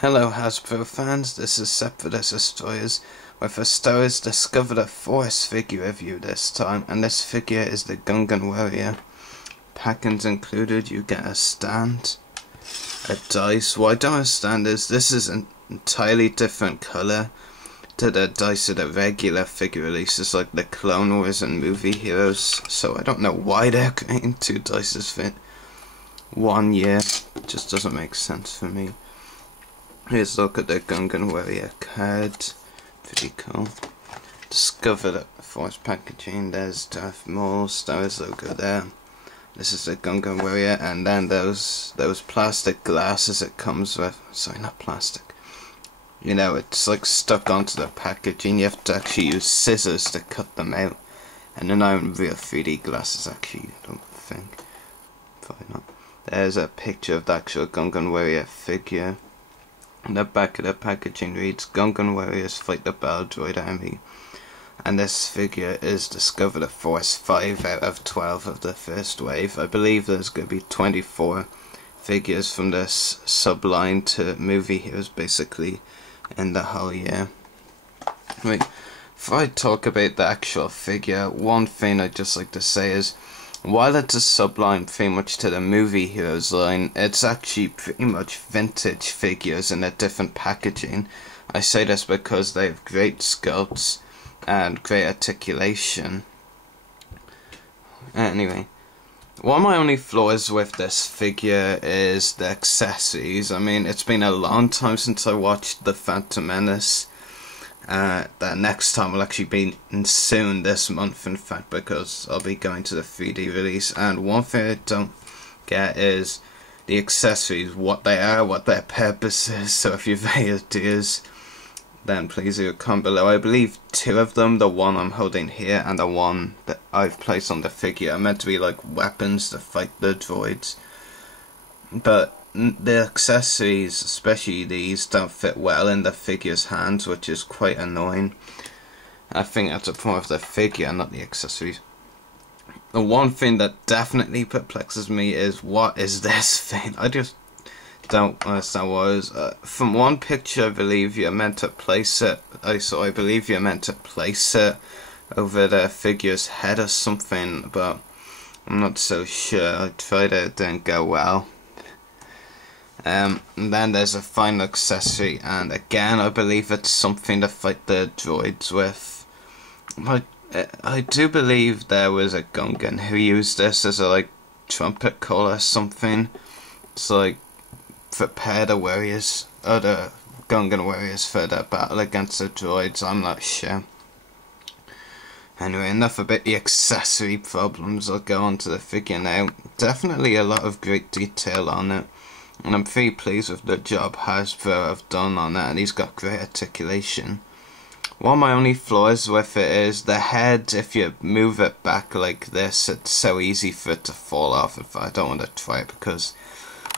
Hello Hasbro fans, this is Sephiroth Destroyers with a Star Wars Discovered a Force figure review this time, and this figure is the Gungan warrior. Packings included, you get a stand, a dice. What I don't understand is this is an entirely different colour to the dice of the regular figure releases like the Clone Wars and Movie Heroes, so I don't know why they're creating two dices for 1 year. It just doesn't make sense for me. Here's a look at the Gungan warrior card. Pretty cool. Discovered a Force packaging. There's Darth Maul, Star Wars logo there. This is the Gungan warrior, and then those plastic glasses it comes with. Sorry, not plastic. You know, it's like stuck onto the packaging. You have to actually use scissors to cut them out. And they're not real 3D glasses, actually, I don't think. Probably not. There's a picture of the actual Gungan warrior figure. And the back of the packaging reads, Gungan warriors fight the Battle Droid army. And this figure is Discovered a Force 5 out of 12 of the first wave. I believe there's going to be 24 figures from this subline to movie heroes basically in the whole year. Right, before I talk about the actual figure, one thing I'd just like to say is, while it's a subline pretty much to the movie heroes line, it's actually pretty much vintage figures in a different packaging. I say this because they have great sculpts and great articulation. Anyway, one of my only flaws with this figure is the accessories. I mean, it's been a long time since I watched The Phantom Menace. The next time will actually be soon, this month in fact, because I'll be going to the 3D release. And one thing I don't get is the accessories, what they are, what their purpose is. So if you've any ideas, then please leave a comment below. I believe two of them, the one I'm holding here and the one that I've placed on the figure, are meant to be like weapons to fight the droids. But the accessories, especially these, don't fit well in the figure's hands, which is quite annoying. I think that's a problem of the figure, not the accessories. The one thing that definitely perplexes me is, what is this thing? I just don't understand what it is. From one picture, I believe you're meant to place it. I believe you're meant to place it over the figure's head or something, but I'm not so sure. I tried it, it didn't go well. And then there's a final accessory, and again I believe it's something to fight the droids with. I do believe there was a Gungan who used this as a like trumpet call or something. It's like prepare the warriors, or the Gungan warriors for the battle against the droids. I'm not sure. Anyway, enough about the accessory problems. I'll go on to the figure now. Definitely a lot of great detail on it, and I'm very pleased with the job Hasbro have done on it, and he's got great articulation. One of my only flaws with it is the head. If you move it back like this, it's so easy for it to fall off. If I don't want to try it because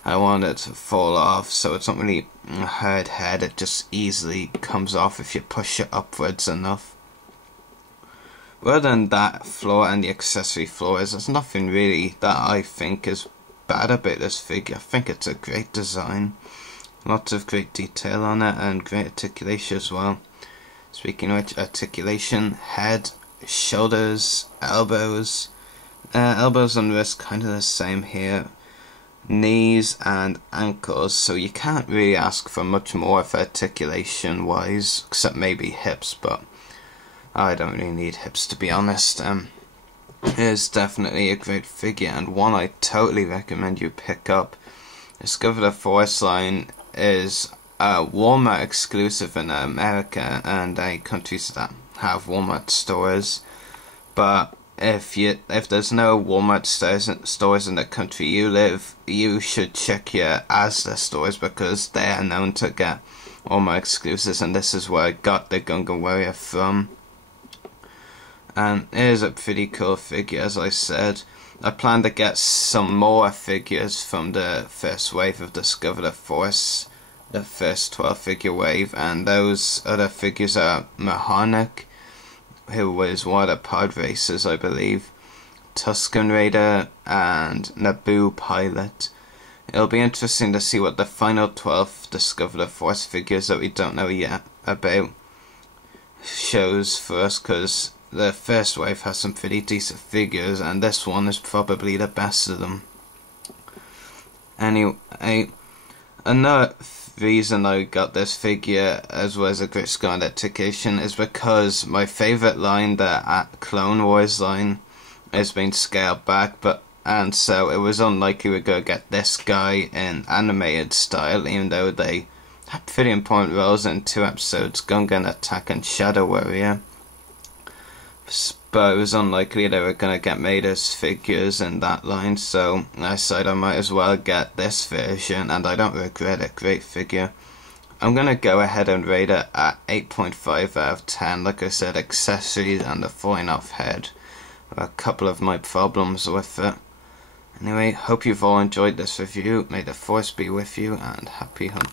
I want it to fall off, so it's not really a hard head, it just easily comes off if you push it upwards enough. Rather than that flaw and the accessory flaws, there's nothing really that I think is bad about this figure. I think it's a great design, lots of great detail on it and great articulation as well. Speaking of which, articulation, head, shoulders, elbows, elbows and wrists kind of the same here, knees and ankles, so you can't really ask for much more for articulation wise, except maybe hips, but I don't really need hips to be honest. It is definitely a great figure, and one I totally recommend you pick up. Discovered a Force line is a Walmart exclusive in America and countries that have Walmart stores, but if there's no Walmart stores in the country you live, you should check your Asda stores because they are known to get Walmart exclusives, and this is where I got the Gungan warrior from. And it is a pretty cool figure, as I said. I plan to get some more figures from the first wave of Discovered a Force, the first 12 figure wave, and those other figures are Mahonic, who was one of the pod racers I believe, Tusken Raider, and Naboo Pilot. It'll be interesting to see what the final 12 Discover the Force figures that we don't know yet about shows for us, because the first wave has some pretty decent figures and this one is probably the best of them. Anyway, another reason I got this figure as well as a great score on education is because my favourite line, the Clone Wars line, is being scaled back, and so it was unlikely we're going to get this guy in animated style, even though they had pretty important roles in 2 episodes, Gungan Attack and Shadow Warrior. But it was unlikely they were going to get made as figures in that line, so I decided I might as well get this version, and I don't regret it. Great figure. I'm going to go ahead and rate it at 8.5 out of 10. Like I said, accessories and the falling off head are a couple of my problems with it. Anyway, hope you've all enjoyed this review. May the Force be with you, and happy hunting.